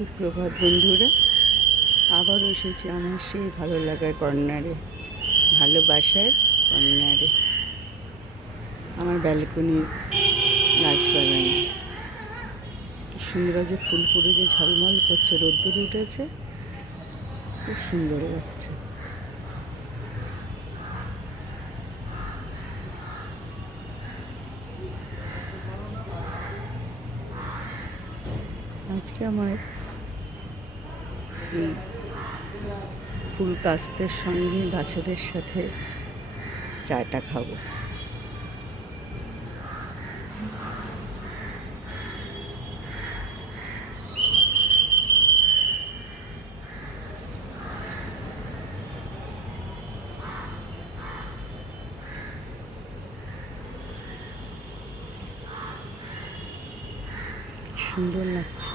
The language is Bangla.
সুপ্রভাত বন্ধুরা, আবারও এসেছি আমার সেই ভালো লাগার কর্নারে, ভালোবাসার কর্নারে, আমার ব্যালকনির গাছবাগানে। কি সুন্দর যে ফুল ফুটে যে ঝলমল করছে, রোদ্দুর উঠেছে, খুব সুন্দর লাগছে। আজকে আমার এই ফুল গাছদের সঙ্গে গাছেদের সাথে চাটা খাবো। সুন্দর লাগছে।